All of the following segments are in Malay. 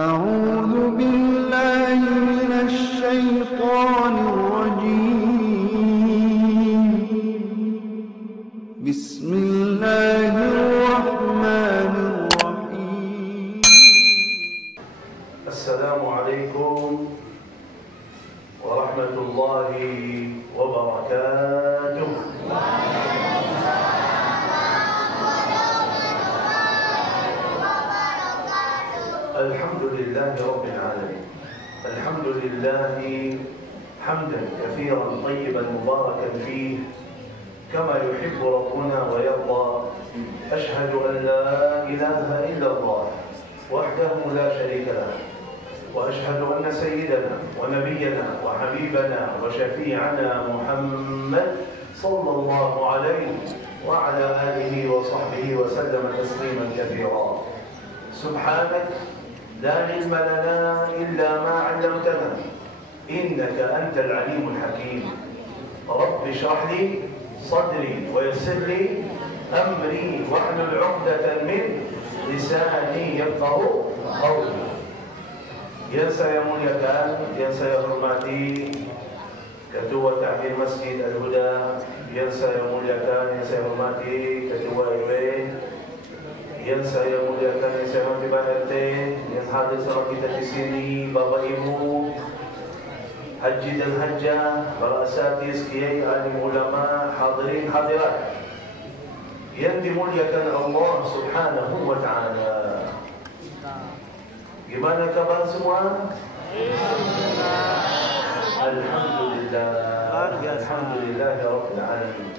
أعوذ بالله من الشيطان الرجيم. بسم الله الرحمن الرحيم. السلام عليكم ورحمة الله وبركاته. الحمد لله رب العالمين. الحمد لله حمدا كثيرا طيبا مباركا فيه كما يحب ربنا ويرضى. أشهد أن لا إله إلا الله وحده لا شريك له، وأشهد أن سيدنا ونبينا وحبيبنا وشفيعنا محمد صلى الله عليه وعلى آله وصحبه وسلم تسليما كثيرا. سبحانك لا علم لنا إلا ما علمتنا إنك أنت العليم الحكيم. رب اشرح لي صدري ويسر لي أمري واحلل عقدة من lisani yafqahu qawli. Yang saya muliakan, yang saya hormati Ketua Tahfidz Masjid Al-Huda, yang saya muliakan, yang saya hormati Ketua RW, yang saya muliakan, yang saya hormati Pak RT, yang hadir sama kita di sini, Bapak Ibu, Haji dan Hajjah, para asatiz, kiai, alim ulama, hadirin hadirat yang dimuliakan Allah Subhanahu wa ta'ala. Gimana kabar semua? Alhamdulillah. Alhamdulillah ya Rabbil Alamin.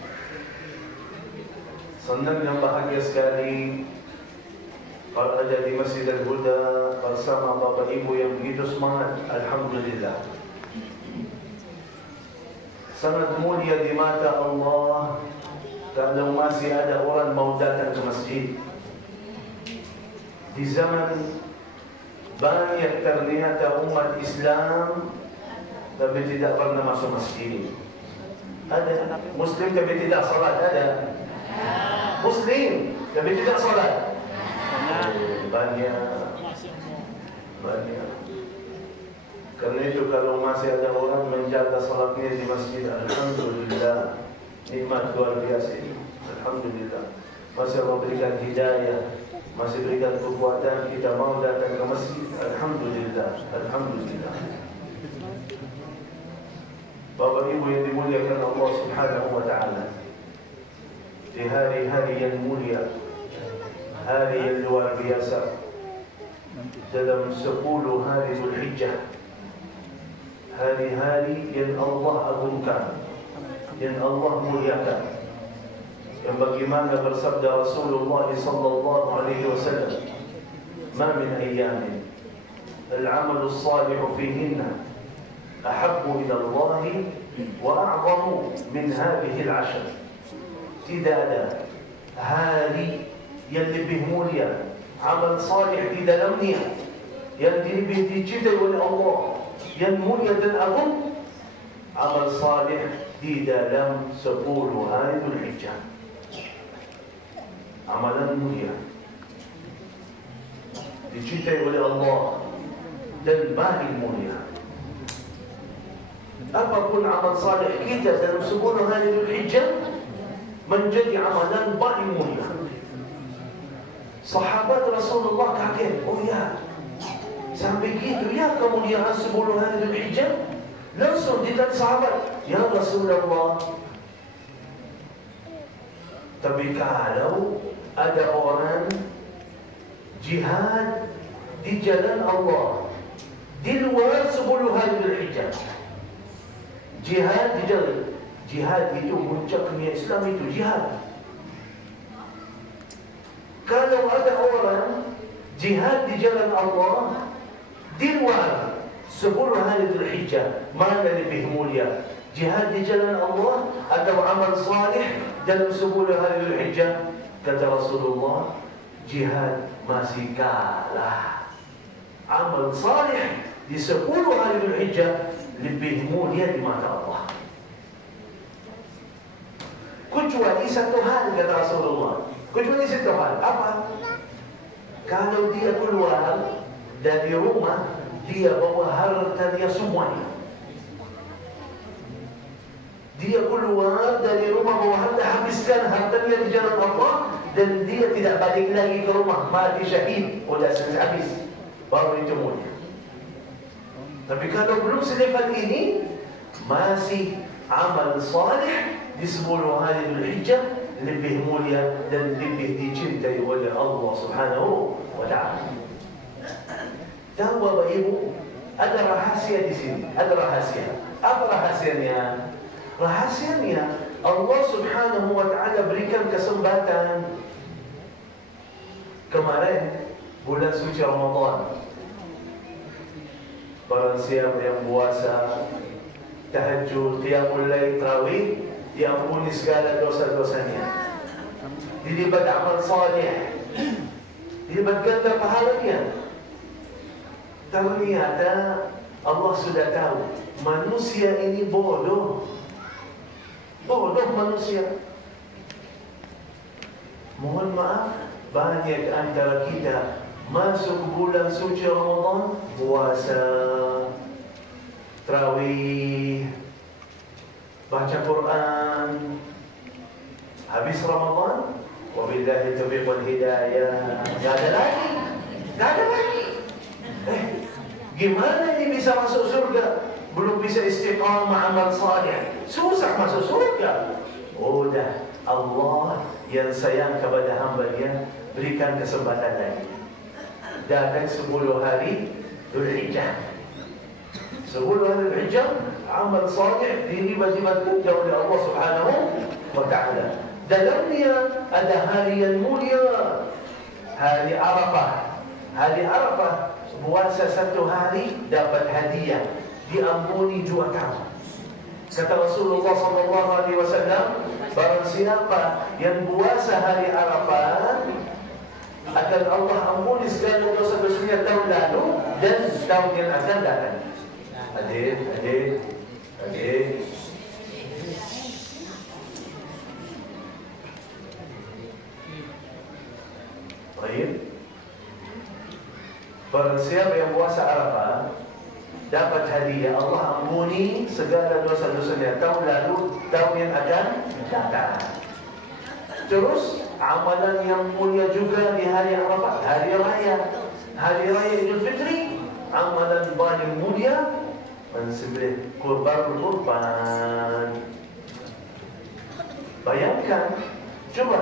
Senang dan bahagia sekali berada di Masjid Al-Huda bersama Bapak Ibu yang begitu semangat. Alhamdulillah. Sangat mulia di mata Allah kalau masih ada orang mau datang ke masjid. Di zaman banyak ternyata umat Islam tapi tidak pernah masuk masjid. Ada Muslim tapi tidak salat, ada Muslim tapi tidak salat. Banyak. Karena itu kalau masih ada orang menjaga salatnya di masjid, alhamdulillah. Nikmat luar biasa ini. Alhamdulillah. Masih Allah berikan hidayah, masih berikan kekuatan kita mau datang ke masjid. Alhamdulillah. Alhamdulillah. Bapak Ibu yang dimuliakan Allah Subhanahu wa ta'ala, di hari-hari yang mulia, hari yang luar biasa, dalam 10 hari Zulhijjah, hari-hari yang Allah agungkan, yang Allah muliakan, yang bagaimana bersabda Rasulullah sallallahu alaihi wasallam, "Ma min ayyamin al-'amalu as-salihu fihinna ahabbu ila Allah wa a'zamu min hadhihi al-'ashr." Tidak ada hari yang lebih mulia amal salih di dalamnya, yang lebih dicintai oleh Allah, yang mulia dan agung, amal salih di dalam 10 hari Dzulhijjah. Amalan mulia dicintai oleh Allah dan paling mulia. Apapun amal salih kita dalam 10 hari Dzulhijjah menjadi amalan paling mulia. Sahabat Rasulullah kaget, oh ya, sampai gitu ya kemuliaan 10 hari Dzulhijjah. Langsung ditanya sahabat, ya Rasulullah, tapi kalau ada orang jihad di jalan Allah di luar 10 hari Dzulhijjah, jihad di jalan, jihad itu puncaknya Islam, itu jihad. Kalau ada orang jihad di jalan Allah di luar 10 hari Dzulhijjah, mana lebih mulia? Jihad di jalan Allah atau amal salih dalam 10 hari Dzulhijjah? Kata Rasulullah, jihad masih kalah. Amal salih di 10 hari Dzulhijjah lebih mulia di mata Allah. Kecuali satu hal, kata Rasulullah. Kecuali satu hal. Apa? Kalau dia keluar dari rumah, dia bawa harta dia semuanya. Dia keluar dari rumah bawa harta, habiskan hartanya di jalan Allah, dan dia tidak balik lagi ke rumah, mati syahid, sudah habis, baru itu mulia. Tapi kalau belum selevel ini, masih amal salih di 10 hari Dzulhijjah lebih mulia dan lebih dicintai oleh Allah Subhanahu wa Ta'ala. Tahu Bapak Ibu, ada rahasia di sini, ada rahasia. Apa rahasianya? Rahasianya Allah Subhanahu wa Ta'ala berikan kesempatan kemarin bulan suci Ramadan. Barang siapa yang puasa, tahajud, qiyamul lail, tarawih, diampuni segala dosa-dosanya, dilipat amal salih, dilipat ganda pahalanya. Ternyata Allah sudah tahu manusia ini bodoh. Bodoh manusia. Mohon maaf, banyak antara kita masuk bulan suci Ramadan, puasa, tarawih, baca Quran. Habis Ramadan, wabillahi taufiq wal hidayah, tidak ada lagi. Tidak ada lagi. Gimana ini bisa masuk surga? Belum bisa istiqamah amal salih, susah masuk surga. Udah, Allah yang sayang kepada hamba-Nya berikan kesempatan lagi. Datang 10 hari Dzulhijjah. 10 hari Dzulhijjah, amal salih dilibat-libatkan oleh Allah Subhanahu wa Ta'ala. Dalamnya ada hari yang mulia, hari Arafah. Hari Arafah, puasa 1 hari dapat hadiah, diampuni 2 tahun. Kata Rasulullah SAW, barang siapa yang puasa hari Arafah, akan Allah ampuni segala dosa-dosanya tahun lalu dan tahun yang akan datang. Hadir. Baik. Barang siapa yang puasa Arafah dapat hadiah, Allah ampuni segala dosa-dosanya tahun lalu, tahun yang akan datang. Terus amalan yang mulia juga di hari Arafah, hari raya Idul Fitri, amalan paling mulia mensembelih kurban. Bayangkan, coba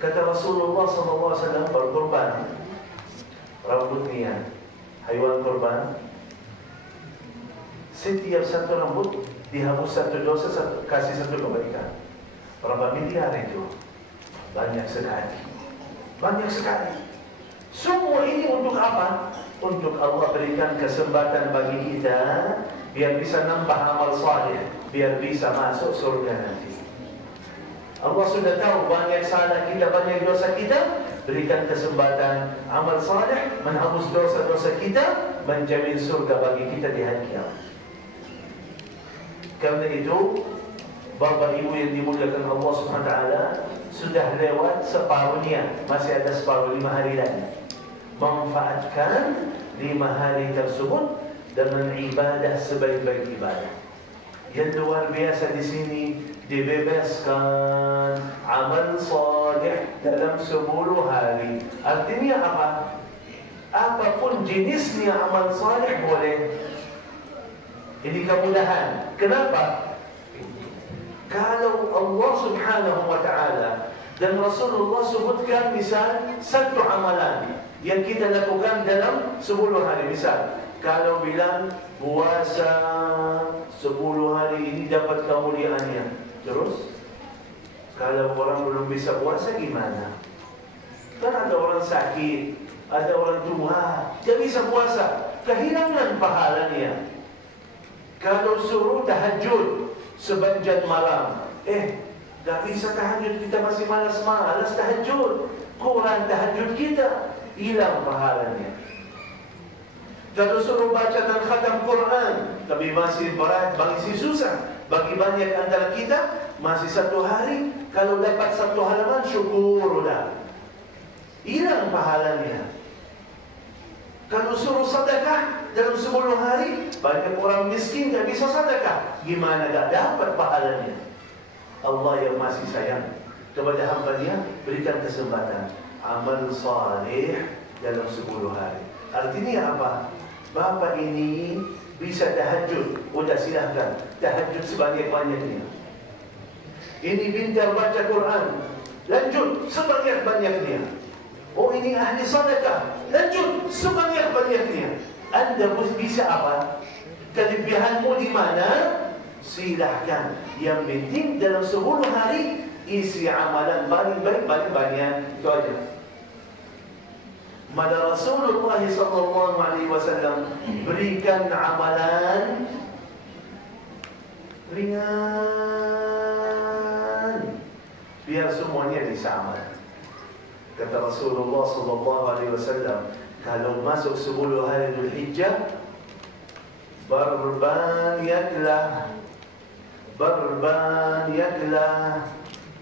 kata Rasulullah SAW, berkurban rambutnya haiwan kurban, setiap satu rambut dihapus 1 dosa, kasih 1 kebaikan. Berapa miliar itu? Banyak sekali. Banyak sekali. Semua ini untuk apa? Untuk Allah berikan kesempatan bagi kita biar bisa nambah amal salih, biar bisa masuk surga nanti. Allah sudah tahu banyak salah kita, banyak dosa kita, berikan kesempatan amal saleh menghapus dosa-dosa kita, menjamin surga bagi kita di hari kiamat. Karena itu, Bapak Ibu yang dimuliakan Allah Subhanahu wa Ta'ala, sudah lewat separuhnya, masih ada separuh 5 hari lagi. Manfaatkan 5 hari tersebut dengan ibadah sebaik-baik ibadah. Yang luar biasa di sini, dibebaskan amal salih dalam 10 hari. Artinya apa? Apapun jenisnya amal salih boleh. Ini kemudahan. Kenapa? Kalau Allah Subhanahu wa Ta'ala dan Rasulullah sebutkan misal 1 amalan yang kita lakukan dalam 10 hari, misal kalau bilang puasa 10 hari ini dapat kemuliaannya. Terus kalau orang belum bisa puasa gimana? Kan ada orang sakit, ada orang tua, dia bisa puasa, kehilangan pahalanya. Kalau suruh tahajud sepanjang malam, gak bisa tahajud, kita masih malas tahajud, kurang tahajud kita, hilang pahalanya. Kalau suruh baca dan khatam Quran, tapi masih berat, masih susah. Bagi banyak antara kita, masih 1 hari, kalau dapat 1 halaman, syukur udah. Hilang pahalanya. Kalau suruh sedekah dalam 10 hari, banyak orang miskin tak bisa sedekah. Gimana tak dapat pahalanya? Allah yang masih sayang kepada hamba-Nya, berikan kesempatan amal saleh dalam 10 hari. Artinya apa? Bapak ini bisa tahajud, sudah silahkan tahajud sebanyak-banyaknya. Ini pintar baca Quran, lanjut sebanyak-banyaknya. Oh, ini ahli sedekah, lanjut sebanyak-banyaknya. Anda bisa apa? Kelebihanmu di mana? Silahkan. Yang penting dalam 10 hari isi amalan paling baik, paling banyak. Itu aja. Maka Rasulullah SAW berikan amalan ringan, biar semuanya bisa amal. Kata Rasulullah SAW, kalau masuk 10 hari Dzulhijjah, berbanyaklah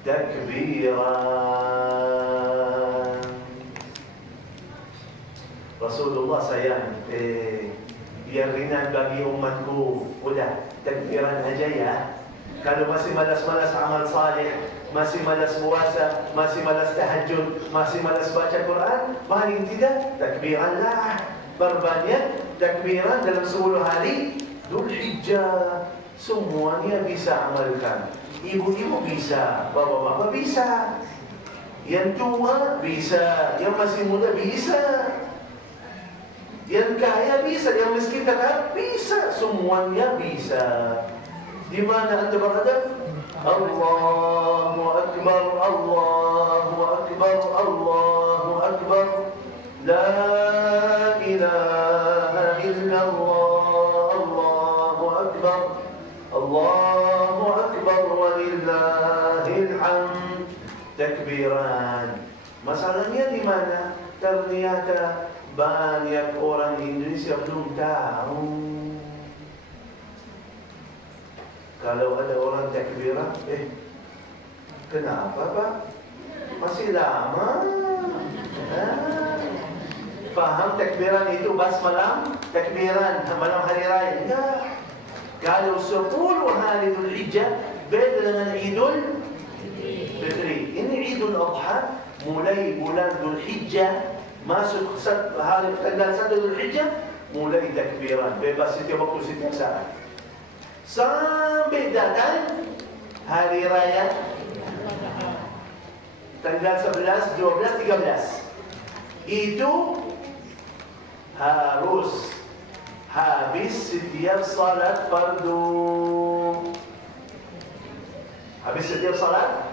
takbiran. Rasulullah sayang, biar ringan bagi umatku, udah takbiran aja ya. Kalau masih malas-malas amal saleh, masih malas puasa, masih malas tahajud, masih malas baca Quran, paling tidak takbiranlah. Berbanyak takbiran dalam 10 hari Dzulhijjah. Semuanya bisa amalkan. Ibu-ibu bisa, bapak-bapak bisa, yang tua bisa, yang masih muda bisa, yang kaya bisa, yang miskin tetap bisa. Semuanya bisa. Di mana anda berada? Allahu Akbar, Allahu Akbar, Allahu Akbar. La ilaha illallah, Allahu Akbar, Allahu Akbar, walillahil hamd. Takbiran. Masalahnya di mana? Ternyata banyak orang Indonesia belum tahu. Kalau ada orang takbiran, kenapa Pak? Masih lama. Faham takbiran itu basmalah, takbiran malam hari raya. Enggak. Kalau 10 hari Dzulhijjah beda dengan Idul Fitri. Ini Idul Adha, mulai bulan Dzulhijjah masuk hari tanggal 1 Dzulhijjah, mulai takbiran bebas setiap waktu, setiap saat, sampai datang hari raya tanggal 11, 12, 13. Itu harus habis setiap salat fardu. Habis setiap salat,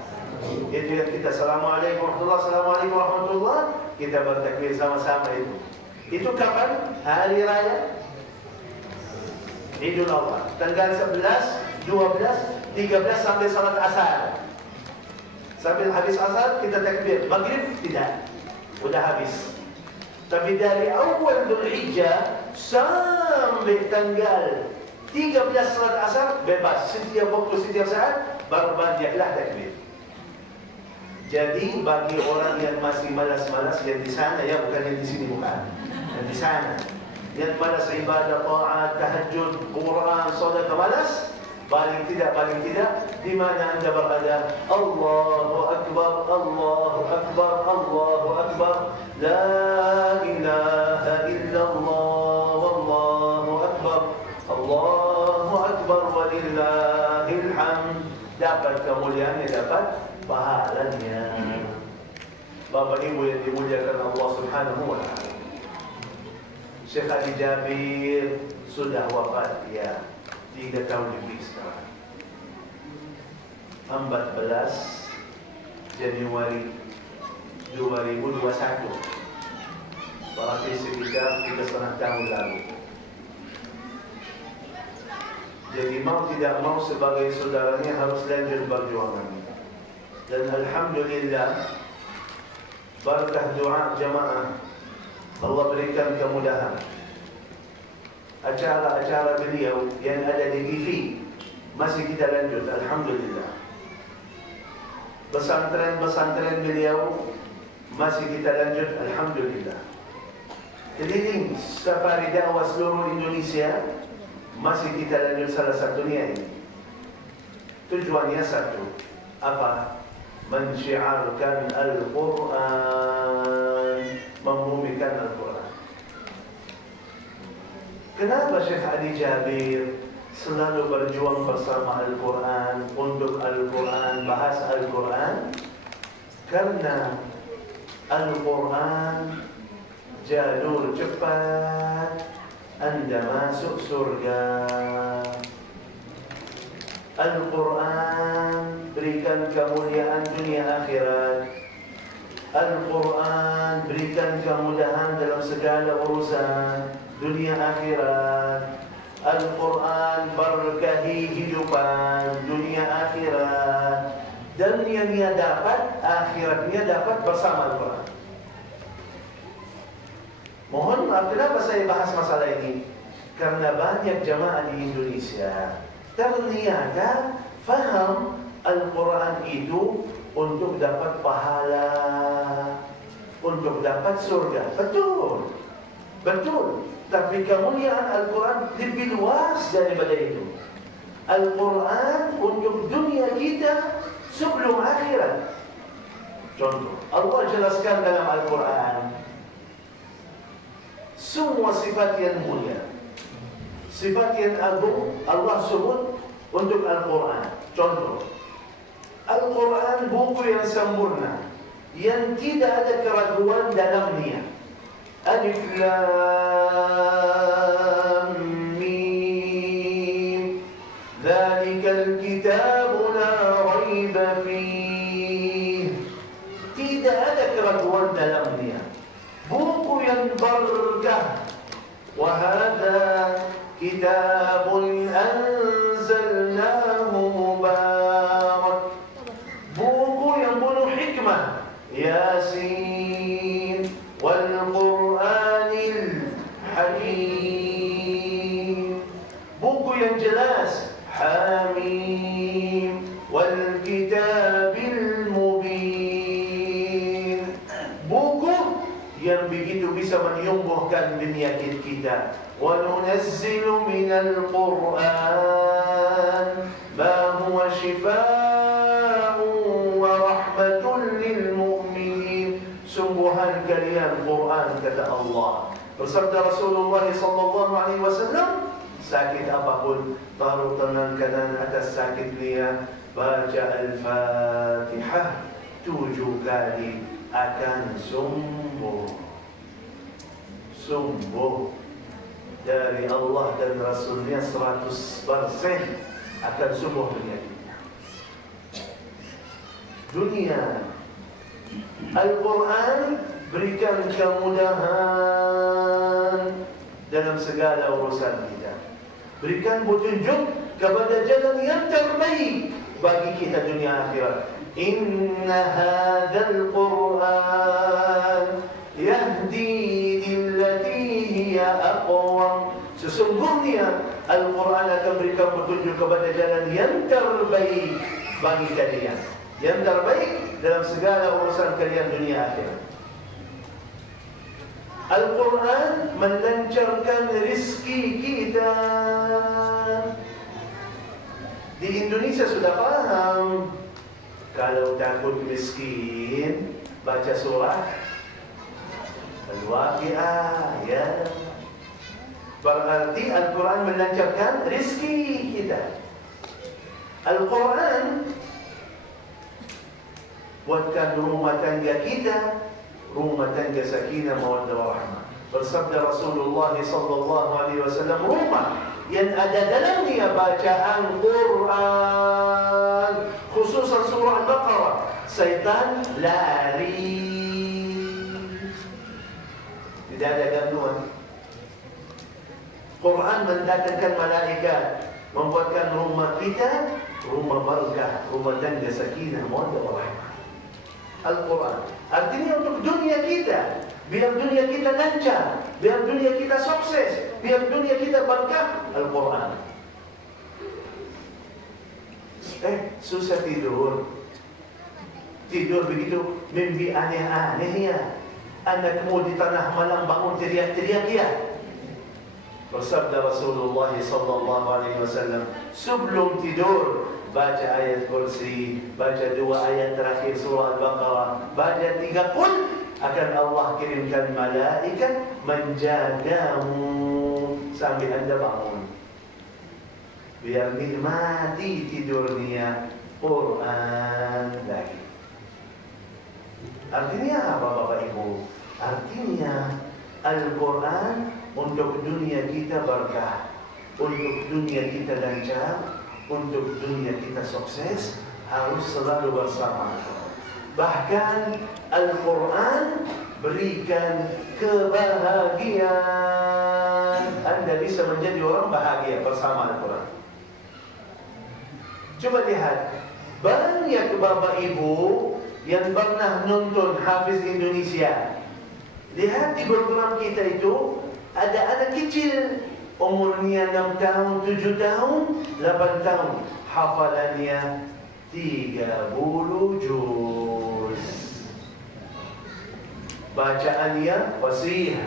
itu yang kita Assalamualaikum warahmatullahi, Assalamualaikum warahmatullahi, kita bertakbir sama-sama itu. Itu kapan? Hari raya Idul Adha, tanggal 11, 12, 13 sampai salat asar. Sambil habis asar kita takbir. Maghrib tidak, sudah habis. Tapi dari awal Dzulhijjah sampai tanggal 13 salat asar bebas, setiap waktu, setiap saat, berbanyaklah takbir. Jadi bagi orang yang masih malas-malas, yang di sana ya, bukan yang di sini, bukan. Yang di sana, yang malas ibadah, taat, tahajud, Quran, sedekah, malas, paling tidak di mana anda berada, Allahu Akbar, Allahu Akbar, Allahu Akbar, la ilaha illallah, wallahu akbar, Allahu Akbar, walillahil hamd. Dapat kemuliaan, dapat pahalanya. Bapak Ibu yang dimuliakan Allah Subhanahu wa Ta'ala, Syekh Ali Jabir sudah wafat ya, 3 tahun lebih sekarang. 14 Januari 2021, berarti sekitar 3,5 tahun lalu. Jadi mau tidak mau sebagai saudaranya harus lanjut perjuangan. Dan alhamdulillah, berkah doa jamaah, Allah berikan kemudahan. Acara-acara beliau yang ada di TV masih kita lanjut, alhamdulillah. Pesantren-pesantren beliau masih kita lanjut, alhamdulillah. keliling safari dakwah seluruh Indonesia, masih kita lanjut salah satunya ini. Tujuannya satu, apa? Mensyiarkan Al-Quran, membumikan Al-Quran. Kenapa Syekh Ali Jabir selalu berjuang bersama Al-Quran, untuk Al-Quran, bahas Al-Quran? Karena Al-Quran jalur cepat Anda masuk surga. Al-Quran berikan kemuliaan dunia akhirat. Al-Quran berikan kemudahan dalam segala urusan dunia akhirat. Al-Quran berkahi hidupan dunia akhirat. Dan yang dia dapat, akhiratnya dapat bersama Al-Quran. Mohon maaf, kenapa saya bahas masalah ini? Karena banyak jamaah di Indonesia ternyata faham Al-Quran itu untuk dapat pahala, untuk dapat surga. Betul, betul. Tapi kemuliaan Al-Quran lebih luas daripada itu. Al-Quran untuk dunia kita sebelum akhirat. Contoh, Allah jelaskan dalam Al-Quran semua sifat yang mulia, sifat yang agung Allah sebut untuk Al-Quran. Contoh, Al-Quran buku yang sempurna, yang tidak ada keraguan dalamnya. Alif Lam Mim, Dzalikal Kitabu la raiba fih. Tidak ada keraguan dalamnya. Buku yang berkah. Wa hadza kitabun anzalnahu mubarak. Buku yang penuh hikmah. Yasin wal Qur'anil Hakim. Buku yang jelas. Hamim wal Kitabil Mubin. Buku yang begitu bisa menyembuhkan penyakit kita. Wa nunazzilu minal Qur'an ma huwa shifaa'un wa rahmatun lil mu'minin. Sungguhan kalian Quran, kata Allah. Bersabda Rasulullah sallallahu alaihi wasallam, sakit apapun, taruh tangan kanan atas sakit dia, baca Al-Fatihah 7 kali, akan sembuh. Sembuh dari Allah dan Rasulnya 100% akan sembuh penyakitnya. Dunia Al-Quran berikan kemudahan dalam segala urusan kita. Berikan petunjuk kepada jalan yang terbaik bagi kita dunia akhirat. Inna hadzal Qur'an yahdi lillati hiya aqwam. Sesungguhnya Al-Quran akan berikan petunjuk kepada jalan yang terbaik bagi kalian. Yang terbaik dalam segala urusan kalian dunia akhirat. Al-Quran melancarkan rezeki kita. Di Indonesia sudah paham, kalau takut miskin, baca surah Al-Waqi'ah, ya. Berarti Al-Quran melancarkan rezeki kita. Al-Quran buatkan rumah tangga kita rumah tangga sakinah mawaddah warahmah. Bersabda Rasulullah sallallahu alaihi wasallam, rumah yang ada dalamnya bacaan Quran, khususan surah Al-Baqarah, syaitan lari. Tidak ada gangguan. Quran mendatangkan malaikat, membuatkan rumah kita rumah barakah, rumah tangga sakinah mawaddah warahmah. Al-Quran artinya untuk dunia kita, biar dunia kita lancar, biar dunia kita sukses, biar dunia kita berkah. Al-Quran. Susah tidur begitu, mimpi aneh-aneh ya. Anakmu di tanah malam bangun teriak-teriak ya. Bersabda Rasulullah SAW, sebelum tidur baca ayat kursi, baca 2 ayat terakhir surah Al-Baqarah, baca 3 qul, akan Allah kirimkan malaikat menjagamu sambil anda bangun. Biar nikmati tidurnya Quran lagi. Artinya apa Bapak Ibu? Artinya Al-Quran untuk dunia kita berkah, untuk dunia kita lancar, untuk dunia kita sukses, harus selalu bersama. Bahkan Al-Quran berikan kebahagiaan. Anda bisa menjadi orang bahagia bersama Al-Quran. Coba lihat, banyak Bapak Ibu yang pernah nonton Hafiz Indonesia. Lihat di program kita itu ada anak kecil, umurnya 6 tahun, 7 tahun, 8 tahun. Hafalannya 30 juz. Bacaannya fasih,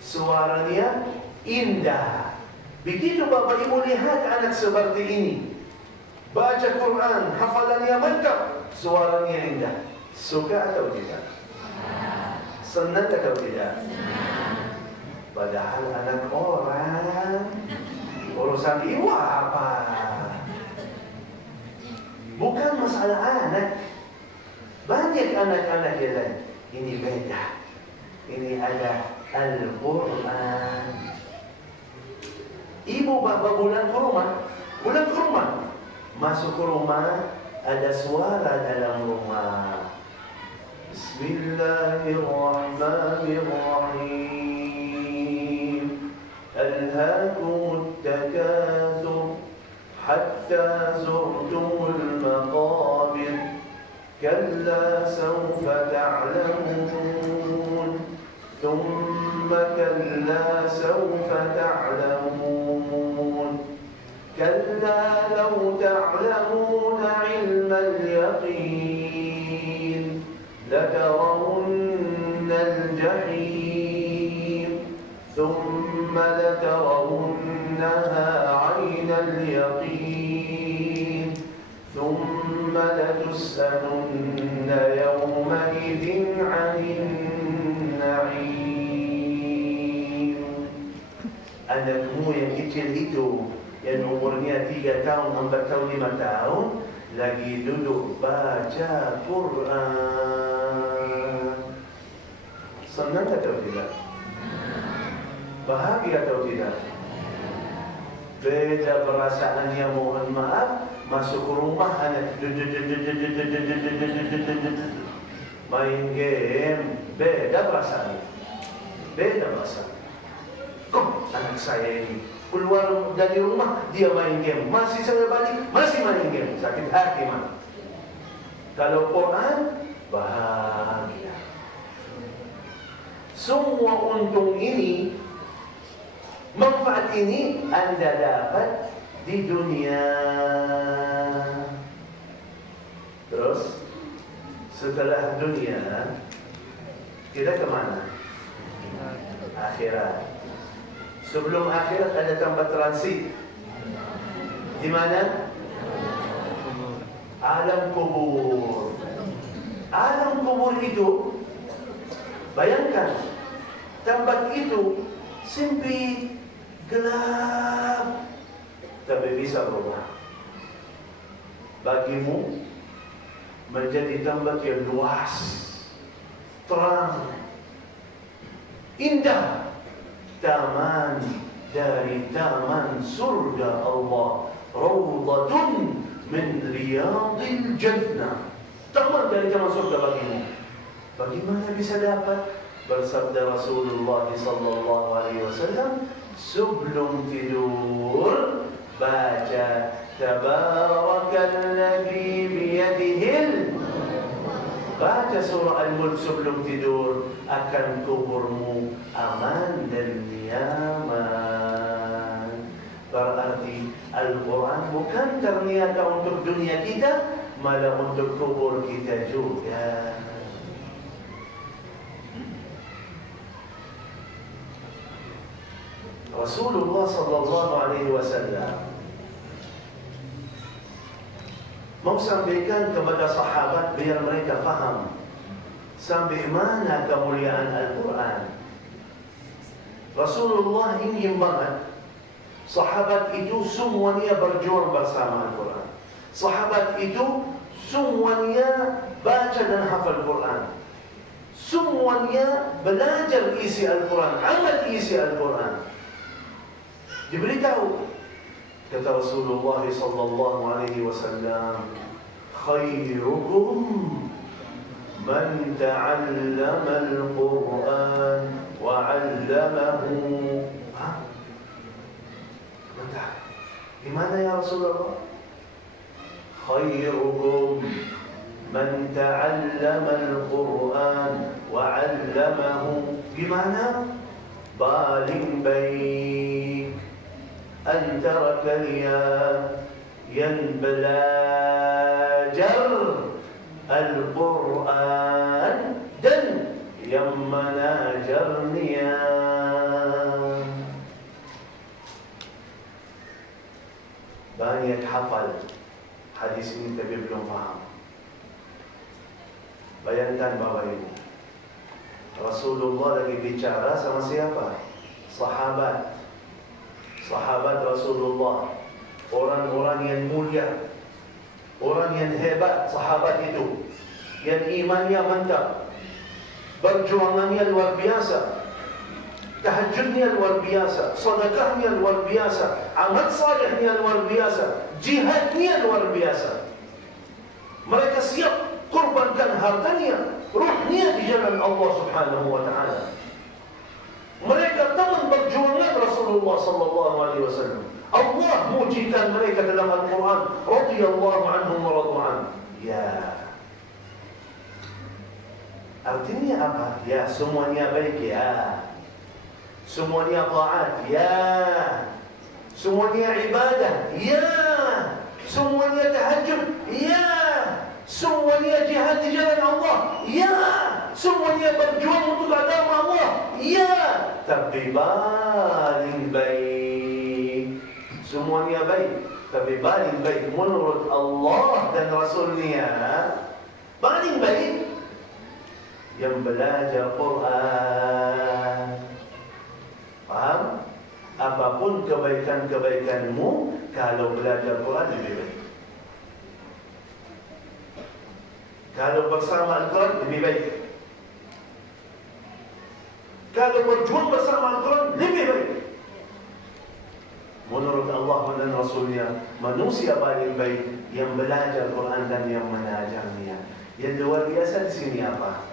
suaranya indah. Begitu Bapak Ibu lihat anak seperti ini, baca Quran, hafalannya mantap, suaranya indah. Suka atau tidak? Senang atau tidak? Padahal anak orang, urusan ibu apa? Bukan masalah anak. Banyak anak-anak yang lain. Ini beda. Ini ada Al-Quran. Ibu bapak pulang ke rumah. Masuk ke rumah, ada suara dalam rumah. Bismillahirrahmanirrahim. Alhaakumut takatsur hatta zurtumul maqabir. Kalla sawfa ta'lamun. Thumma kalla sawfa ta'lamun. كلا لو تعلمون علم اليقين لترون الجحيم ثم لترونها عين اليقين ثم لتسألن يومئذ عن النعيم. Anakmu yang kecil itu yang umurnya 3 tahun, 4 tahun, 5 tahun lagi duduk baca Quran. Senang atau tidak? Bahagia atau tidak? Beda perasaannya, mohon maaf, masuk ke rumah anak main game, beda perasaan. Beda perasaan. Kok anak saya ini keluar dari rumah, dia main game. Masih saya balik, masih main game. Sakit hati, man. Kalau Quran, bahagia. Semua untung ini, manfaat ini Anda dapat di dunia. Terus, setelah dunia, kita kemana? Akhirat. Sebelum akhirat ada tempat transit. Di mana? Alam kubur. Alam kubur itu, bayangkan, tempat itu sempit, gelap, tapi bisa berubah. Bagimu menjadi tempat yang luas, terang, indah. Taman dari taman surga Allah, Rawdatun min riyadil jannah. Taman dari taman surga bagimu. Bagaimana bisa dapat? Bersabda Rasulullah SAW, sebelum tidur baca Tabarakalladzi biyadihil. Baca surah Al-Mulk sebelum tidur, akan kuburmu aman dan nyaman. Berarti Al-Quran bukan ternyata untuk dunia kita, malah untuk kubur kita juga. Rasulullah sallallahu alaihi wasallam mau sampaikan kepada sahabat biar mereka faham sampai mana kemuliaan Al-Quran. Rasulullah ingin banget sahabat itu semuanya berjuang bersama Al-Quran. Sahabat itu semuanya baca dan hafal Quran. Semuanya belajar isi Al-Quran, amal isi Al-Quran. Diberitahu, kata Rasulullah sallallahu alaihi wasallam, khairukum man ta'allama al-Quran wa 'allamahu. Gimana ya Rasulullah? Khairukum man ta'allama al-Quran wa 'allamahu. Gimana? Paling baik antara kalian yang belajar Al-Quran dan yang mengajarnya. Banyak hafal hadis ini tapi belum faham. Bayangkan Bapak Ibu, Rasulullah lagi bicara sama siapa? Sahabat. Sahabat Rasulullah, orang-orang yang mulia, orang yang hebat. Sahabat itu yang imannya mantap, perjuangannya luar biasa, tahajudnya luar biasa, sedekahnya luar biasa, amal salehnya luar biasa, jihadnya luar biasa. Mereka siap korbankan hartanya, ruhnya di jalan Allah Subhanahu wa taala. Mereka teman perjuangan Rasulullah sallallahu alaihi wasallam. Allah mujikan mereka dalam Al-Quran, radhiyallahu anhum wa radwan. Ya. Artinya apa? Ya, semuanya baik ya. Semuanya taat ya. Semuanya ibadah ya. Semuanya tahajud ya. Semuanya jihad di jalan Allah ya. Semuanya berjuang untuk agama Allah ya. Tapi paling baik, semuanya baik, tapi paling baik menurut Allah dan Rasulnya, paling baik yang belajar Quran. Faham? Apapun kebaikan-kebaikanmu, kalau belajar Quran lebih baik. Kalau bersama Al-Quran lebih baik. Kalau berjuang bersama Al-Quran lebih baik. Menurut Allah dan Rasulnya, manusia paling baik yang belajar Quran dan yang mengajarnya. Yang luar biasa di sini apa?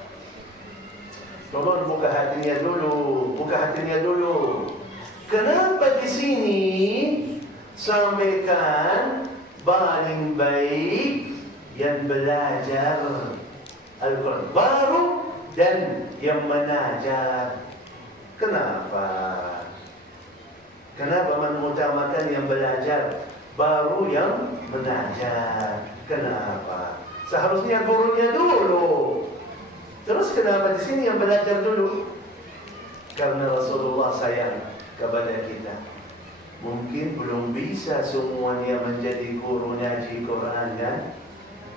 Tolong buka hatinya dulu, buka hatinya dulu. Kenapa di sini sampaikan paling baik yang belajar Al-Quran baru dan yang mengajar? Kenapa? Kenapa mengutamakan yang belajar baru yang mengajar? Kenapa? Seharusnya gurunya dulu. Terus kenapa di sini yang belajar dulu? Karena Rasulullah sayang kepada kita. Mungkin belum bisa semuanya menjadi guru ngaji Quran kan?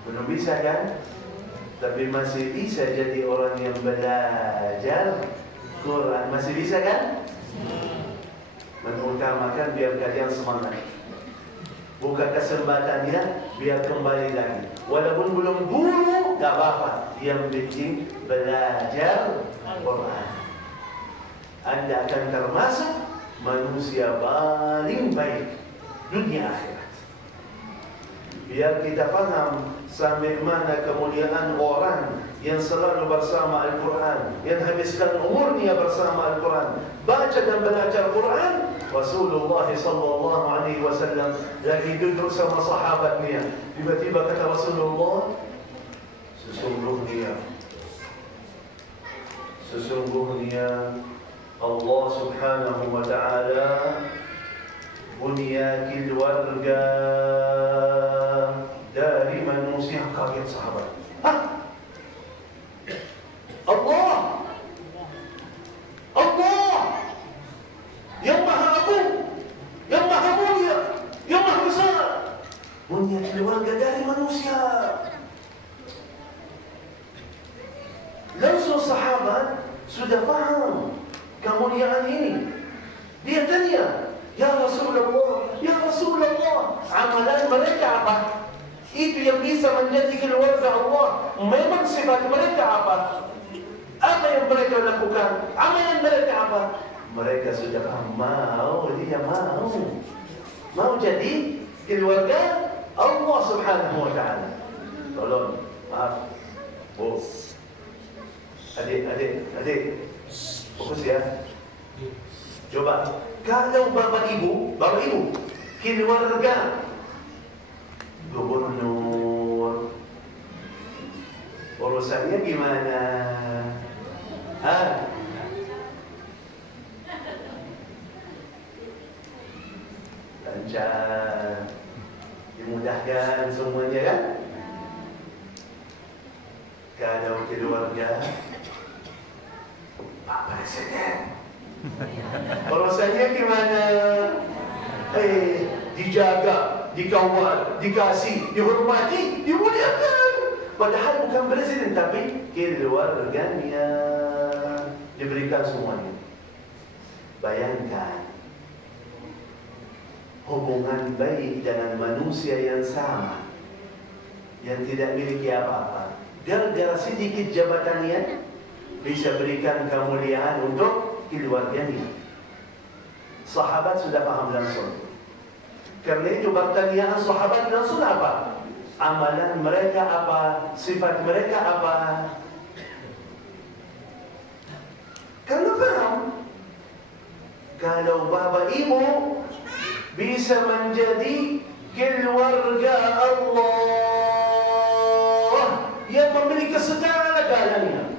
Belum bisa kan? Tapi masih bisa jadi orang yang belajar Quran. Masih bisa kan? Mengutamakan biar kalian semangat. Buka kesempatannya biar kembali lagi. Walaupun belum guru, tak apa-apa. Yang penting belajar Quran. Anda akan termasuk manusia paling baik dunia akhirat. Biar kita faham sampai mana kemuliaan orang yang selalu bersama Al-Quran, yang habiskan umurnya bersama Al-Quran, baca dan belajar Quran. Rasulullah sallallahu alaihi wasallam lagi duduk sama sahabatnya, tiba-tiba kata Rasulullah, sesungguhnya Allah Subhanahu wa ta'ala punya keluarga dari manusia. Kaget sahabat. Hah? Allah yang Maha Dia tanya, Ya Rasulullah, amalan mereka apa? Itu yang bisa menjadi keluarga Allah. Memang sifat mereka apa? Apa yang mereka lakukan? Amalan mereka apa? Mereka sudah paham. Dia mau jadi keluarga Allah Subhanahu wa ta'ala. Tolong, maaf, Bu, adik, fokus ya. Coba, kalau bapak ibu, keluarga gubernur, urusannya gimana? Lancar, dimudahkan semuanya kan? Kalau keluarga Pak Presiden, urusannya gimana? Dijaga, dikawal, dikasih, dihormati, dimuliakan. Padahal bukan presiden, tapi keluarganya diberikan semuanya. Bayangkan hubungan baik dengan manusia yang sama, yang tidak memiliki apa-apa, gara-gara sedikit jabatannya bisa berikan kemuliaan untuk keluarganya. Sahabat sudah paham langsung. Karena itu pertanyaan sahabat langsung apa? Amalan mereka apa? Sifat mereka apa? Karena paham, kalau bapak ibu bisa menjadi keluarga Allah yang memiliki segala-galanya,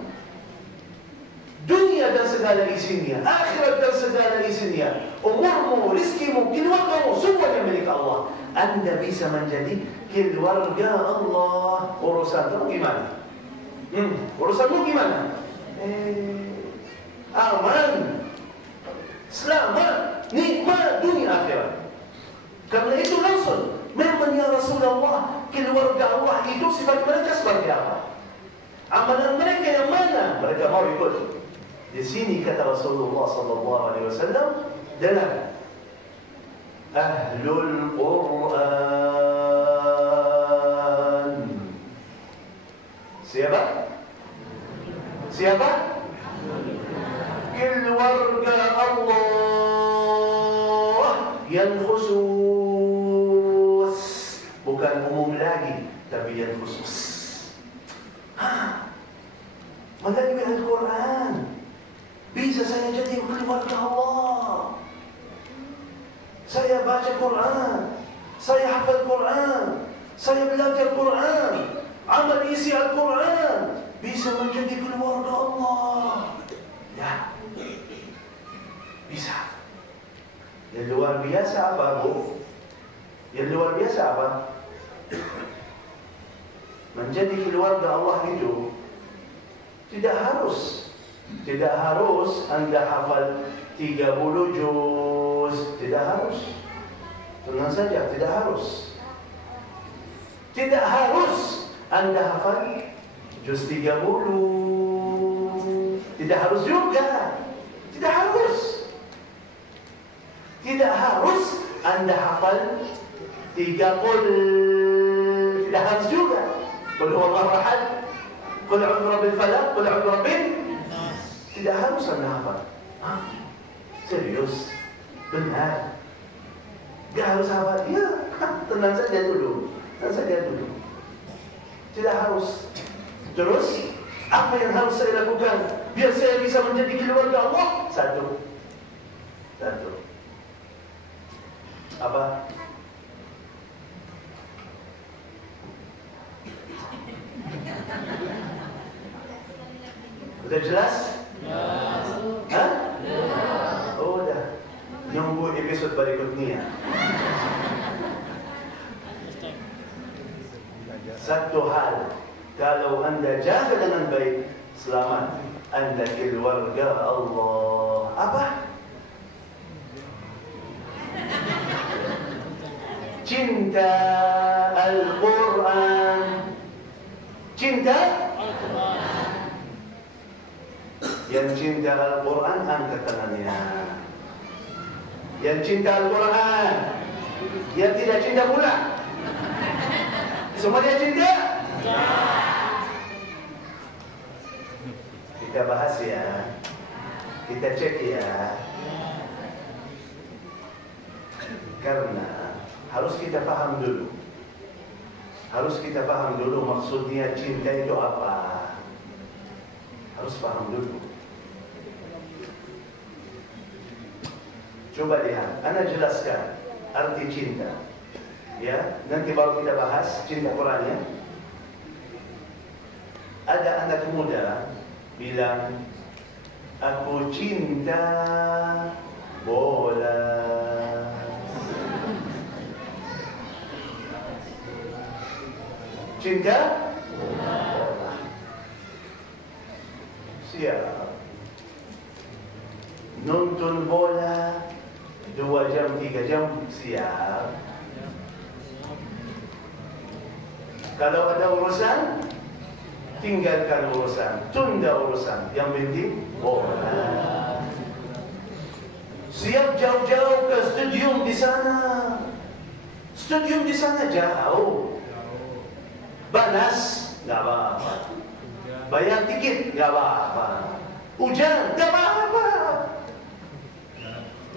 dunia dan segala isinya, akhirat dan segala isinya, umurmu, rizkimu, keluargamu, semuanya milik Allah. Anda bisa menjadi keluarga Allah. Urusanmu gimana? Urusanmu gimana? Aman, selamat, nikmat dunia akhirat. Karena itu langsung, memang ya Rasulullah, keluarga Allah itu sifat mereka seperti apa? Amalan mereka yang mana? Mereka mau ikut. Di sini kata Rasulullah SAW dalam Ahlul Quran. Siapa? Keluarga Allah yang khusus, bukan umum lagi, tapi yang khusus. Melalui Al-Quran bisa saya jadi keluarga Allah. Saya baca Quran, saya hafal Quran, saya belajar Quran, amal isi Al-Quran, bisa menjadi keluarga Allah. Ya, bisa. Yang luar biasa apa, Bu? Yang luar biasa apa? Menjadi keluarga Allah itu tidak harus Anda hafal 30 juz, tidak harus. Tenang saja, tidak harus. Tidak harus Anda hafal juz 30. Tidak harus juga. Tidak harus. Tidak harus Anda hafal 3 qul. Tidak harus juga. Qul huwallahu ahad, qul a'udzu birabbil falaq, qul a'udzu birabbin. Tidak harus Anda hafal. Serius? Benar? Tidak harus hafal? Ya, tenang saja dulu. Tidak harus. Terus, apa yang harus saya lakukan biar saya bisa menjadi keluarga Allah? Satu. Apa? Sudah jelas? Hah? Oh, dah. Nunggu episode berikutnya. Satu hal, kalau Anda jaga dengan baik, selamat, Anda keluarga Allah. Apa? Cinta Al-Quran. Cinta Al-Quran. Yang cinta Al-Quran, angkat tangannya. Yang cinta Al-Quran, yang tidak cinta pula. Semua dia cinta? Kita bahas ya. Kita cek ya. Karena harus kita paham dulu. Harus kita paham dulu maksudnya cinta itu apa. Harus paham dulu. Coba lihat, Ana jelaskan arti cinta. Ya, nanti baru kita bahas cinta Qurannya. Ada anak muda bilang, aku cinta bola. Cinta bola. Siap. Nonton bola 2 jam, 3 jam, siap. Kalau ada urusan, tinggalkan urusan, tunda urusan. Yang penting bola. Siap jauh-jauh ke stadium di sana. Stadium di sana jauh. Panas, nggak apa-apa. Bayar tiket, nggak apa-apa. Hujan, nggak apa-apa.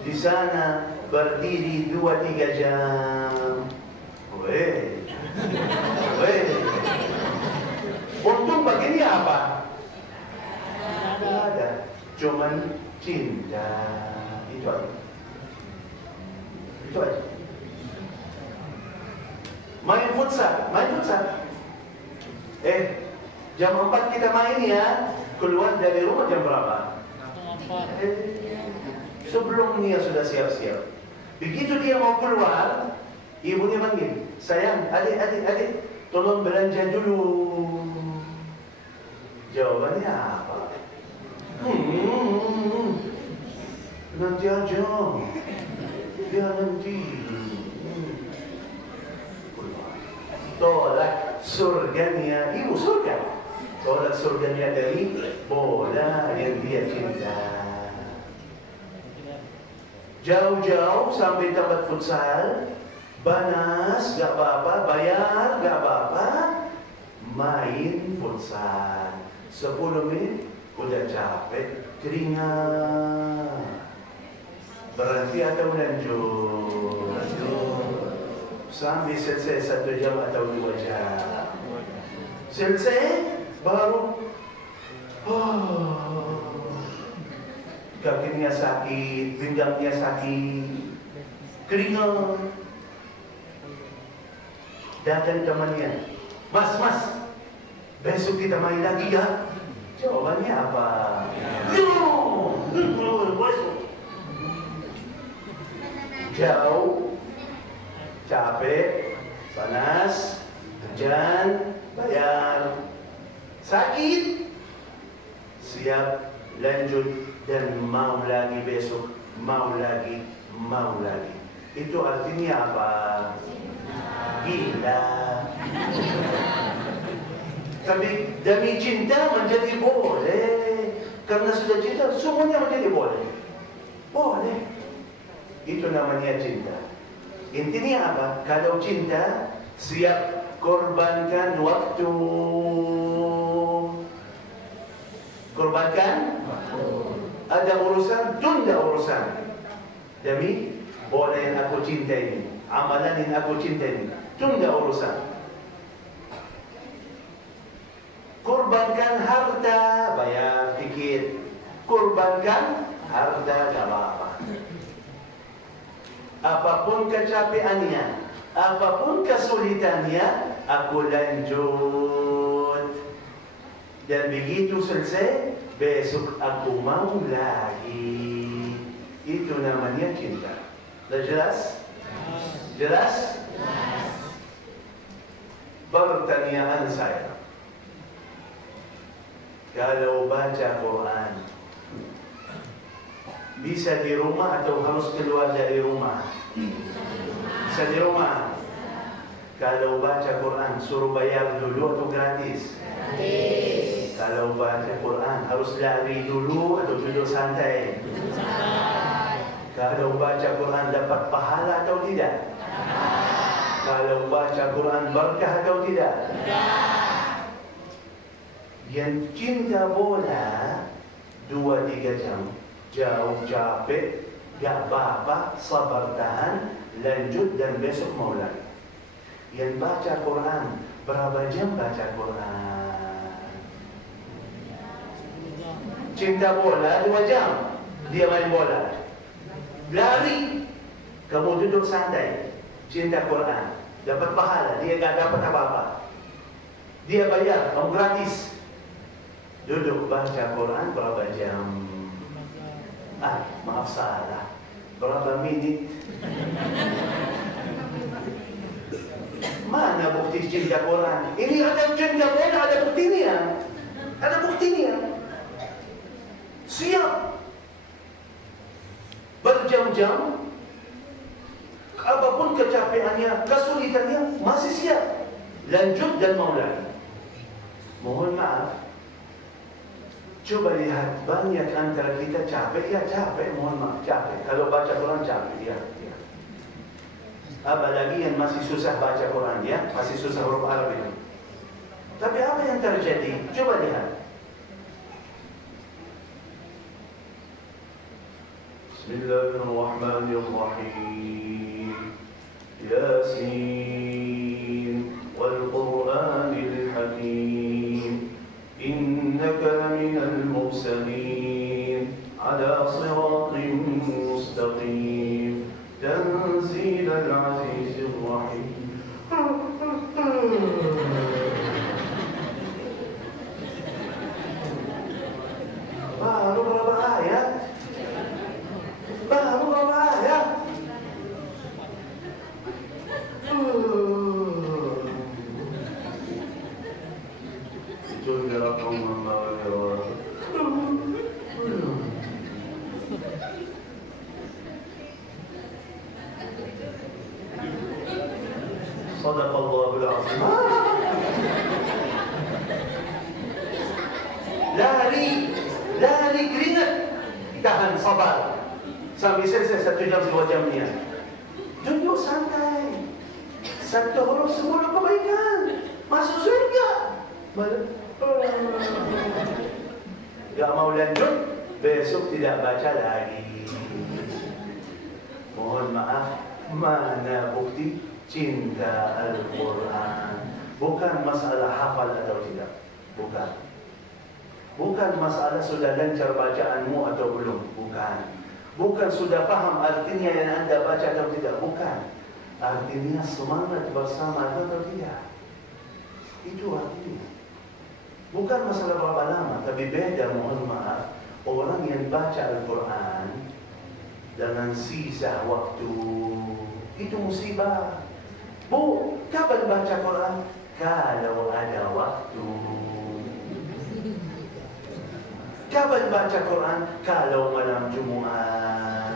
Di sana berdiri 2-3 jam. Weh. Untung begini apa? Tidak ada. Cuman cinta. Itu aja. Itu aja. Main futsal. Jam 4 kita main ya. Keluar dari rumah jam berapa? Sebelum dia sudah siap-siap. Begitu dia mau keluar, ibunya manggil, sayang, adik, tolong belanja dulu. Jawabannya apa? Nanti aja. Ya nanti. Tolak surganya, ibu surga. Tolak surganya dari bola yang dia cinta. Jauh-jauh sampai tempat futsal, panas, gak apa-apa, bayar, gak apa-apa, main futsal. 10 menit, udah capek, keringat. Berhenti atau lanjut? Sampai selesai 1 jam atau 2 jam. Selesai, baru kakinya sakit, pinggangnya sakit, keringat. Datang temannya, Mas, besok kita main lagi ya? Jawabannya apa? Besok. Jauh, capek, panas, hujan, bayar, sakit, siap, lanjut. Dan mau lagi besok, mau lagi. Itu artinya apa? Gila. Tapi demi cinta menjadi boleh. Karena sudah cinta, semuanya menjadi boleh. Boleh. Itu namanya cinta. Intinya apa? Kalau cinta, siap korbankan waktu. Korbankan? Ada urusan, tunda urusan. Demi bola yang aku cinta ini, amalan yang aku cinta ini, tunda urusan. Korbankan harta, bayar tiket. Korbankan harta, gak apa-apa. Apapun kecapeannya, apapun kesulitannya, aku lanjut. Dan begitu selesai, besok aku mau lagi. Itu namanya cinta. Sudah jelas? Jelas? Pertanyaan saya, kalau baca Quran, bisa di rumah atau harus keluar dari rumah? Bisa di rumah. Kalau baca Quran, suruh bayar dulu atau gratis? Gratis. Kalau baca Quran, harus lari dulu atau duduk santai? Kalau baca Quran dapat pahala atau tidak? Kalau baca Quran berkah atau tidak? Yang cinta bola 2-3 jam, jauh capek, gak apa-apa, sabar tahan, lanjut dan besok mau lagi. Yang baca Quran, berapa jam baca Quran? Cinta bola 2 jam, dia main bola. Lari, kamu duduk santai, cinta Quran, dapat pahala, dia gak dapat apa-apa. Dia bayar, kamu gratis. Duduk baca Quran berapa jam? Maaf salah. Berapa menit? Mana bukti cinta Quran? Ini ada cinta bola, ada buktinya. Ada buktinya. Siap. Berjam-jam, apapun kecapeannya, kesulitannya, masih siap. Lanjut dan mau lagi. Mohon maaf, coba lihat, banyak antara kita capek, ya capek, mohon maaf, capek. Kalau baca Quran capek, ya. Apalagi yang masih susah baca Quran, ya, masih susah huruf Arab itu. Tapi apa yang terjadi? Coba lihat. Bismillahirrahmanirrahim. Yasin wal Qur'anil Hakim. Innaka laminal mursalin ala siratin mustaqim. Tanzilal azizir rahim. Baru berapa ayat? Baru berapa ayat? Sadaqallahul azim. Lari keringat, tahan, sabar sampai selesai 1 jam 2 jam ni. Duduk santai. 1 huruf 10 kebaikan, masuk surga. Gak mau lanjut, besok tidak baca lagi. Mohon maaf, mana bukti cinta Al-Quran? Bukan masalah hafal atau tidak. Bukan masalah sudah lancar bacaanmu atau belum. Bukan sudah faham artinya yang anda baca atau tidak. Bukan. Artinya semangat bersama atau tidak. Itu artinya. Bukan masalah berapa lama, tapi beda, mohon maaf. Orang yang baca Al-Quran dengan sisa waktu, itu musibah. Kapan baca Quran? Kalau ada waktu. Kapan baca Quran? Kalau malam Jumat.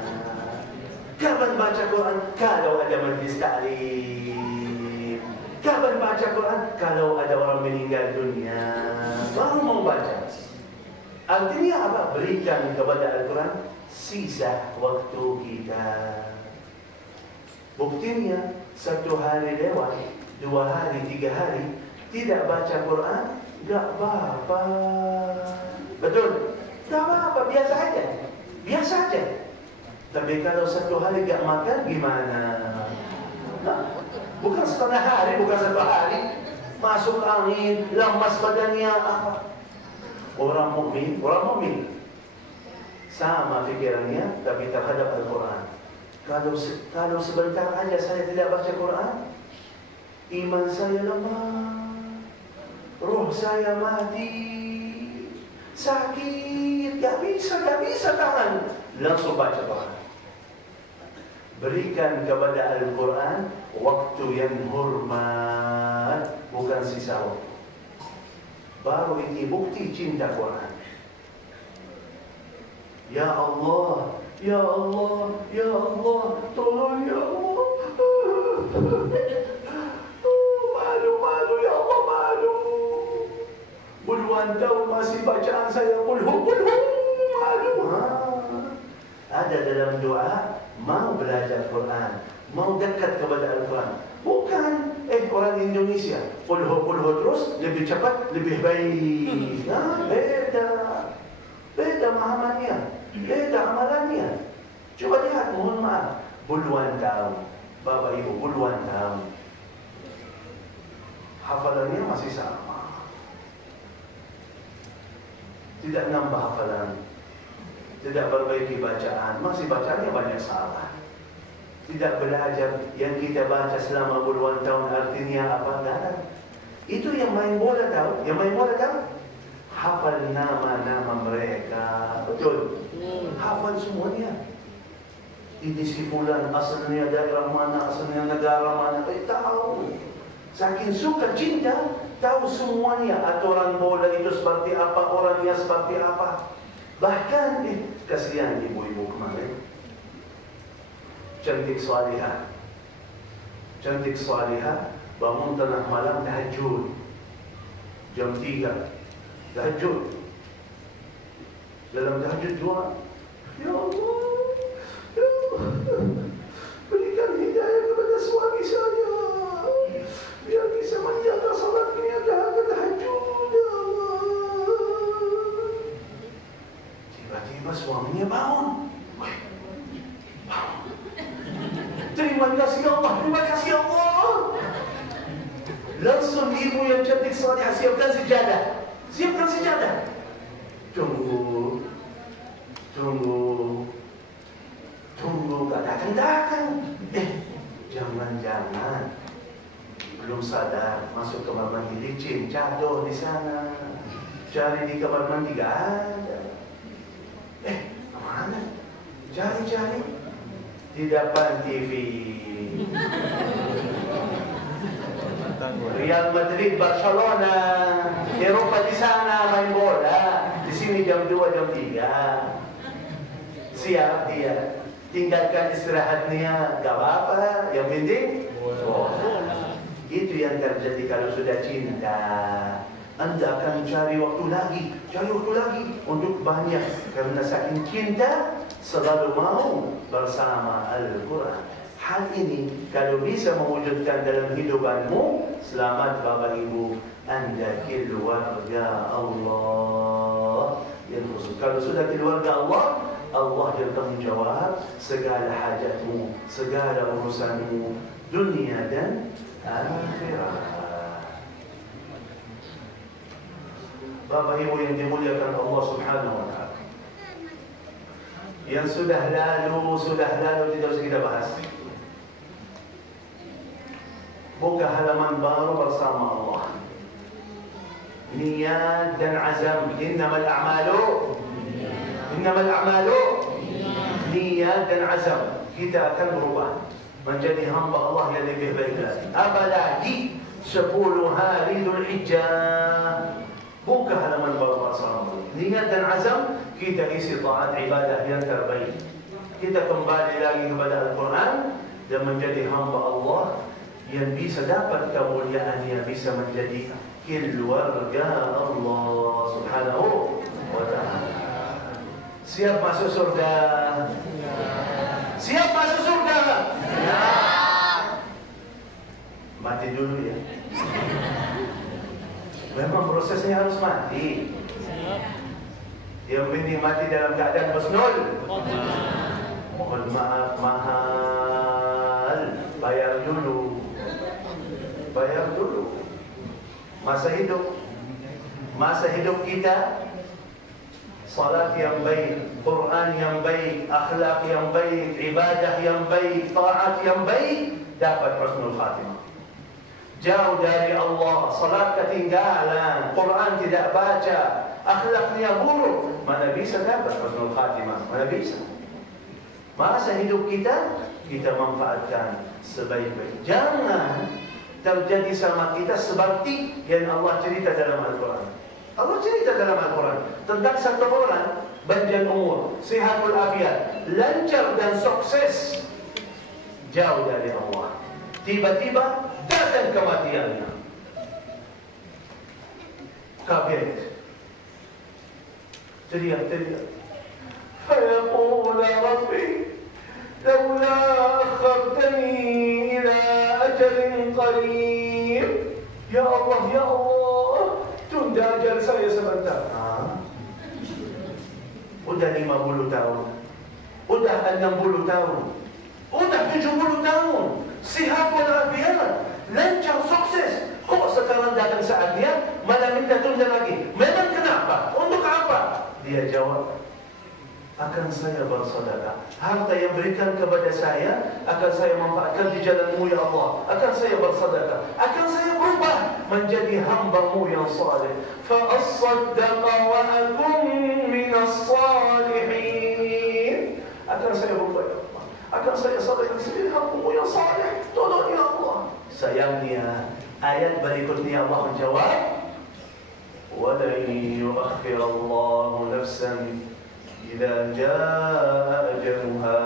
Kapan baca Quran? Kalau ada majlis taklim. Kapan baca Quran? Kalau ada orang meninggal dunia. Baru mau baca. Artinya apa? Berikan kepada Al-Quran sisa waktu kita. Buktinya 1 hari lewat, 2 hari, 3 hari tidak baca Quran, gak apa-apa. Betul? Gak apa-apa, biasa aja. Tapi kalau 1 hari gak makan, gimana? Bukan setengah hari, bukan 1 hari. Masuk angin, lemas badannya, apa? Orang mukmin sama pikirannya, tapi terhadap Al-Quran. Kalau sebentar aja saya tidak baca Quran, iman saya lemah, roh saya mati, sakit, gak bisa tahan. Langsung baca Quran. Berikan kepada Al-Quran waktu yang hormat, bukan sisa waktu. Baru ini bukti cinta Quran. Ya Allah, ya Allah, ya Allah, tolong ya Allah. Malu ya Allah, malu. Puluhan tahun masih bacaan saya kulhu, malu. Ada dalam doa Kenapa? Mau belajar Quran, mau dekat kepada Al-Quran. Bukan orang Indonesia puluh terus, lebih cepat, lebih baik. Beda pemahamannya, beda amalannya. Coba lihat, mohon maaf, puluhan tahun, Bapak Ibu, puluhan tahun, hafalannya masih sama, tidak nambah hafalan, tidak perbaiki bacaan, masih bacaannya banyak salah. Tidak belajar yang kita baca selama puluhan tahun artinya apa, enggak ada. Itu yang main bola tahu, yang main bola tahu, hafal nama-nama mereka, betul, hafal semuanya. Ini si fulan asalnya daerah mana, asalnya negara mana, tahu. Saking suka cinta, tahu semuanya, aturan bola itu seperti apa, orangnya seperti apa. Bahkan kasihan ibu-ibu kemarin, cantik salihah, bangun tengah malam tahajud, jam 3 tahajud. Dalam tahajud doa, ya Allah, berikan hidayah kepada suami saya, biar bisa menjaga salatnya, jaga tahajud, ya Allah. Tiba-tiba suaminya bangun. Terima kasih Allah, terima kasih Allah. Langsung ibu yang cantik salihah siapkan sejadah. Tunggu, gak datang. Jangan. Belum sadar, masuk kamar mandi, licin, jatuh di sana. Cari di kamar mandi, gak ada. Kemana? Cari. Di depan TV. Real Madrid, Barcelona, Eropa di sana main bola. Di sini jam 2, jam 3. Siap dia. Tinggalkan istirahatnya, gak apa-apa. Yang penting bola. Itu yang terjadi kalau sudah cinta. Anda akan cari waktu lagi untuk banyak, karena saking cinta selalu mau bersama Al-Quran. Hal ini kalau bisa mewujudkan dalam hidupanmu, selamat Bapak Ibu, Anda keluarga Allah yang khusus. Kalau sudah keluarga Allah, Allah yang tanggung jawab segala hajatmu, segala urusanmu, dunia dan akhirat. Bapak Ibu yang dimuliakan Allah Subhanahu wa Ta'ala, yang sudah lalu tidak usah kita bahas. Buka halaman baru bersama Allah. Niat dan azam. Innamal a'malu niat dan azam. Kita akan berubah menjadi hamba Allah yang lebih baik lagi. Apalagi 10 hari Dhul Hijjah. Buka halaman baru bersama Allah. Niat dan azam, kita isi taat ibadah yang terbaik. Kita kembali lagi kepada Al-Quran dan menjadi hamba Allah yang bisa dapat kemuliaan, yang bisa menjadi keluarga Allah Subhanahu wa Ta'ala. Siap masuk surga? Siap masuk surga? Siap. Mati dulu ya. Memang prosesnya harus mati. Yang penting mati dalam keadaan husnul. Mohon maaf, mahal. Bayar dulu. Masa hidup kita, salat yang baik, Quran yang baik, akhlak yang baik, ibadah yang baik, taat yang baik, dapat husnul khatimah. Jauh dari Allah, salat ketinggalan, Quran tidak baca, akhlaknya buruk, mana bisa dapat husnul khatimah? Mana bisa? Masa hidup kita manfaatkan sebaik-baik. Jangan terjadi sama kita seperti yang Allah cerita dalam Al-Quran. Allah cerita dalam Al-Quran tentang satu orang panjang umur, sihatul afiat, lancar dan sukses, jauh dari Allah. Tiba-tiba datang kematiannya. Kaget. Teriak. Fayaqul Rabbi لولا أخرتني إلى أجل قريب. Ya Allah, tunda ajal saya sebentar. Udah 50 tahun, udah 60 tahun, udah 70 tahun, sihat walafiat, lancar, sukses. Kok sekarang datang saatnya malah minta tunda lagi? Memang kenapa? Untuk apa? Dia jawab, akan saya bersedekah. Harta yang berikan kepada saya akan saya manfaatkan di jalan-Mu ya Allah. Akan saya bersedekah. Akan saya berubah menjadi hamba-Mu yang saleh. Fa as-saddaqa wa akun minas salihin. Akan saya berubah ya Allah. Akan saya sedekah menjadi hamba-Mu yang saleh. Tolong ya Allah. Sayangnya ayat berikutnya Allah menjawab, wa lan yu'akhkhirallahu nafsan idza jaa ajaluha.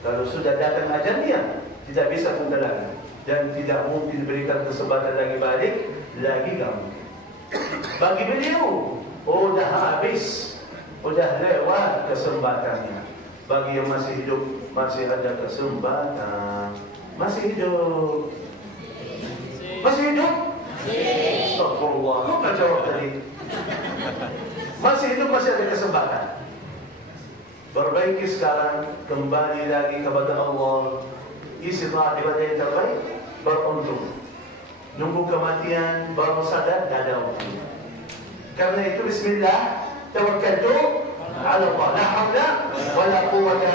Kalau sudah datang ajalnya, tidak bisa tunda lagi dan tidak mungkin berikan kesempatan lagi balik lagi kamu. Bagi beliau, sudah habis, sudah lewat kesempatannya. Bagi yang masih hidup, masih ada kesempatan. Masih hidup. Masih hidup? Astagfirullah. Lupa jawab tadi. Masih hidup, masih ada kesempatan. Perbaiki sekarang, kembali lagi kepada Allah. Istilah ibadah yang terbaik, beruntung. Nunggu kematian, baru sadar, tak ada waktu. Karena itu, bismillah, tawakkaltu ala Allah. La hawla wa la quwwata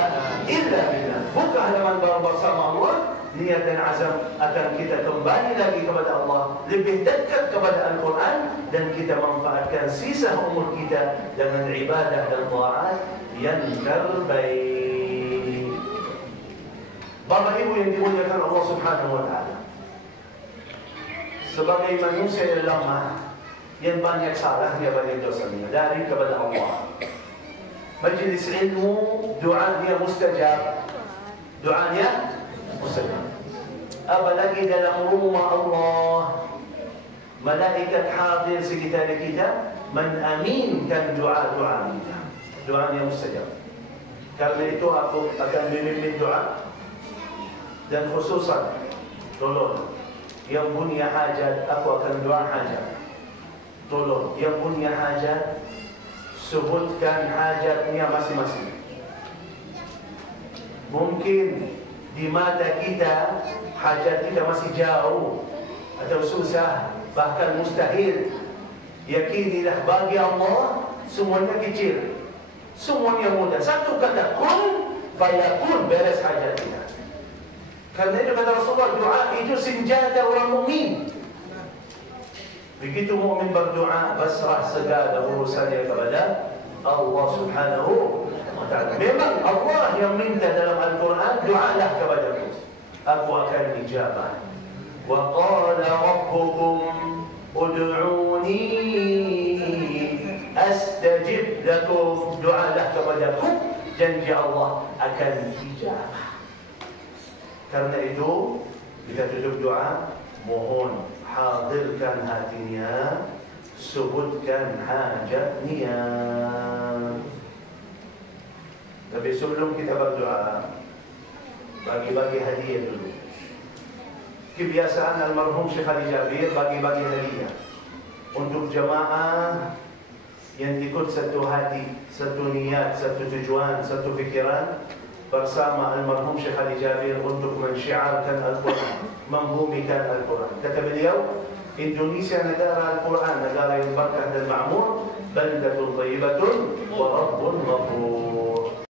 illa billah. Buka halaman baru bersama Allah. Niat dan azam akan kita kembali lagi kepada Allah, lebih dekat kepada Al-Quran, dan kita manfaatkan sisa umur kita dengan ibadah dan taat yang terbaik. Bapak Ibu yang dimuliakan Allah Subhanahu wa Ta'ala, sebagai manusia yang lemah, yang banyak salahnya, banyak dosanya, lari kepada Allah. Majlis ilmu, doanya mustajab. Doanya mustajab. Apalagi dalam rumah Allah, malaikat hadir sekitar kita mengaminkan doa-doa kita. Doanya mustajab. Karena itu aku akan memimpin doa, dan khususan tolong yang punya hajat, aku akan doa hajat. Tolong yang punya hajat, sebutkan hajatnya masing-masing. Mungkin di mata kita hajat kita masih jauh atau susah, bahkan mustahil. Yakinilah bagi Allah semuanya kecil, semuanya mudah. Satu kata kun fayakun, beres hajat kita. Karena itu kata Rasulullah, doa itu senjata orang mukmin. Begitu mukmin berdoa, pasrah segala urusannya kepada Allah Subhanahu wa Ta'ala. Memang Allah yang minta dalam Al-Quran, doalah kepadaku, aku akan ijabah. Wa qala rabbukum ud'uni astajib lakum. Doalah kepadaku, janji Allah akan ijabah. Karena itu kita tutup doa, mohon hadirkan hatinya, sebutkan hajatnya. Tapi sebelum kita berdoa, bagi-bagi hadiah dulu. Kebiasaan almarhum Syekh Ali Jabir bagi-bagi hadiah untuk jamaah yang ikut satu hati, satu niat, satu tujuan, satu fikiran bersama almarhum Syekh Ali Jabir untuk mensyiarkan Al-Quran, membumikan Al-Quran. Kata beliau, Indonesia negara Al-Quran, negara yang berkah dan ma'mur, baldatun thayyibatun wa rabbun ghafur.